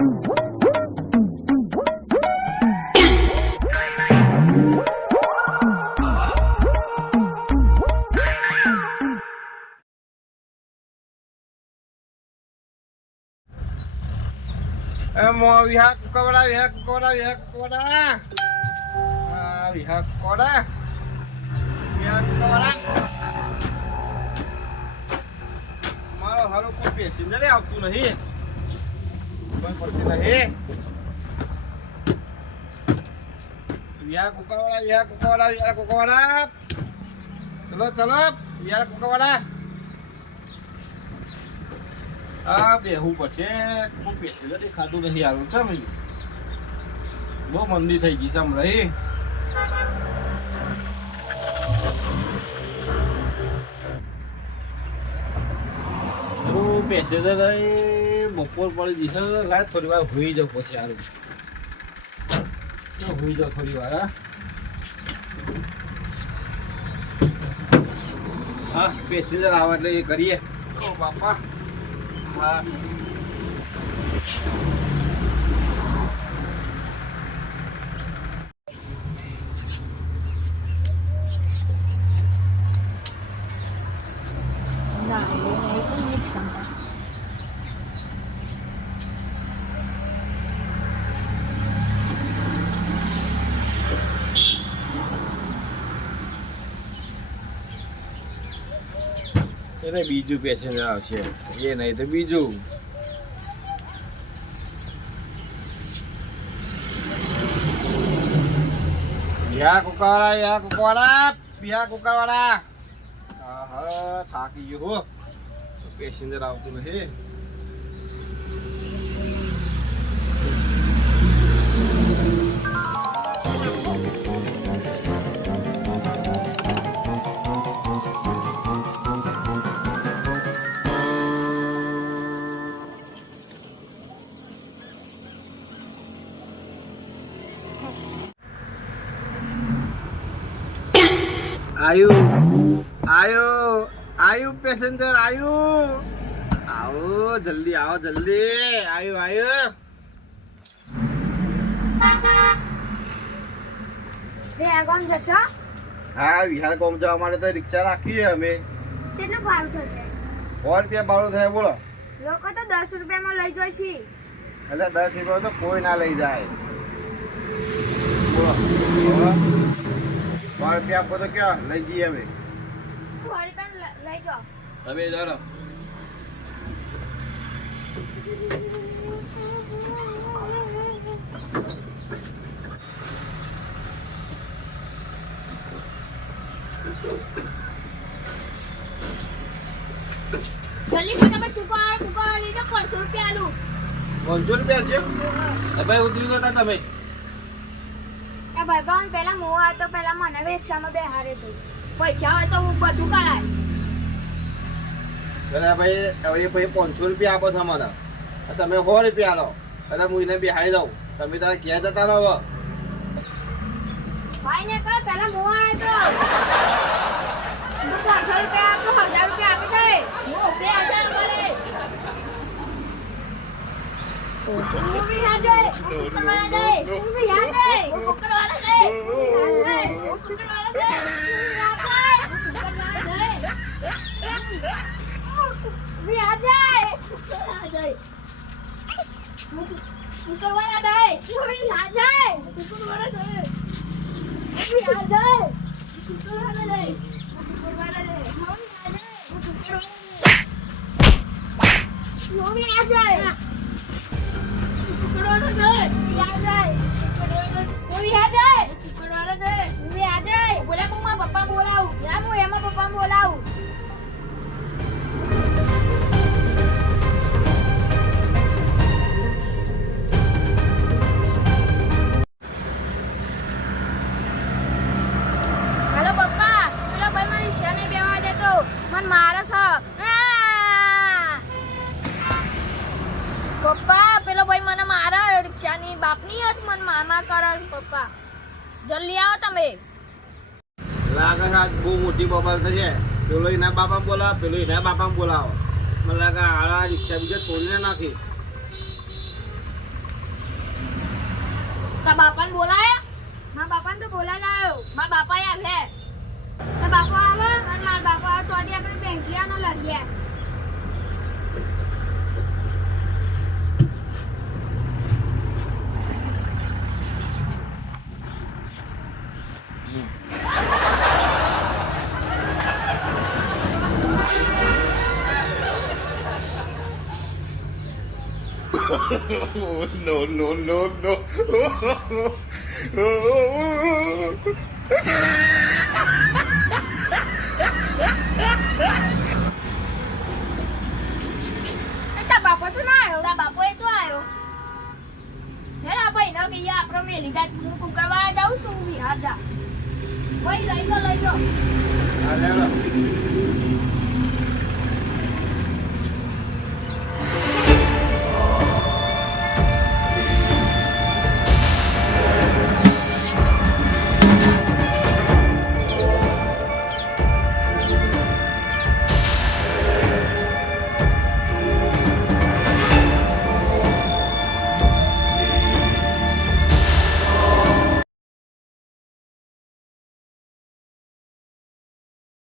એ મો વિહા કુકવડા વિહા કુકવડા વિહા કુકવડા આ વિહા કુકવડા વિહા કુકવડા મારો હારો કોઈ પેસેન્જર આવતું નહીં કોઈ પડતી નહીં. વિહા કુકવડા વિહા કુકવડા વિહા કુકવડા ચલો ચલો વિહા કુકવડા આ બેહવું પડશે. બહુ પેસેન્જર દેખાતું નથી આવ્યું છે ભાઈ બહુ મંદી થઈ ગઈ એ પેલું પેસેન્જર બપોર પડી જશે લાય થોડી વાર હોઈ જાવ પછી સારું હોઈ જાવ થોડી વાર હા. પેસેન્જર આવે એટલે એ કરીએ. ઓ બાપા. હા. નહીં સમજાય. એને બીજું પેસેન્જર આવશે. એ નહીં તો બીજું. યા કુકવાડા યા કુકવાડા યા કુકવાડા આહા, થાકી ગયો હો. પેસેન્જર આવતું નથી. આયુ આયુ આયુ પેસેન્જર આયુ આવો જલ્દી આવો જલ્દી આયુ આયુ હા વિહાર કોમ જવા માટે તો રિક્ષા રાખીએ અમે કેટલું ભાડું થશે સો રૂપિયા ભાડું થાય બોલો લોકો તો દસ રૂપિયામાં લઈ જાય છે એટલે દસ રૂપિયા તો કોઈ ના લઈ જાય બોલો. સો રૂપિયા આપો તો ક્યાં? લઈ જઈએ અમે. લઈ જાઓ. તમે જાણો જલ્દી તમે ટૂંકા ટૂંકા લીધો પાંચસો રૂપિયા આલું. પાંચસો રૂપિયા છે? ભાઈ ઉતરી જતા તમે. એ ભાઈ ભાઈ પેલા મો હતો પેલા મને રિક્ષામાં બેહારે તો. પૈસા હોય તો હું બધું કરાય. એટલે ભાઈ હવે ભાઈ પાંચસો રૂપિયા આપો છો મને તમે સો રૂપિયા લો. એટલે હું એને બિહારી દઉં. તમે તારે ક્યાં જતા રહો હવે. ભાઈ ને કર પેલા હું આવ્યો તો. પાંચસો રૂપિયા આપતો હજાર રૂપિયા આપી દે. હું બે હજાર મળે. હું બી હાજે હું હું બી હાજે Buka mana dai? Kuri aja. Buka mana dai? Kuri aja. Buka mana dai? Buka mana dai? Kuri aja. Kuri aja. Buka mana dai? Kuri aja. Kuri aja. Kuri aja. Kuri aja. Boleh aku mah papa bola. Ya mu ya mah papa bola. મને મારે છે. પપ્પા પેલો ભાઈ મને મારા રિક્ષાની બાપની હત મને મામા કરે પપ્પા. જલ્દી આવો તમે. લાગે છે આજ બહુ મોટી બબાલ થશે. પેલો એના બાપા બોલાવો પેલો એના બાપા બોલાવો. મને લાગે આળા રિક્ષા બીજે તોડીને નાખી. તા બાપાને બોલાયા? મા બાપાને તો બોલાય લાવ્યો મા બાપા આવ્યા that no, no, no, no. ને લીધા હું કુકરવા જાઉં તું વિહાર જા કોઈ લઈ જો લઈ જો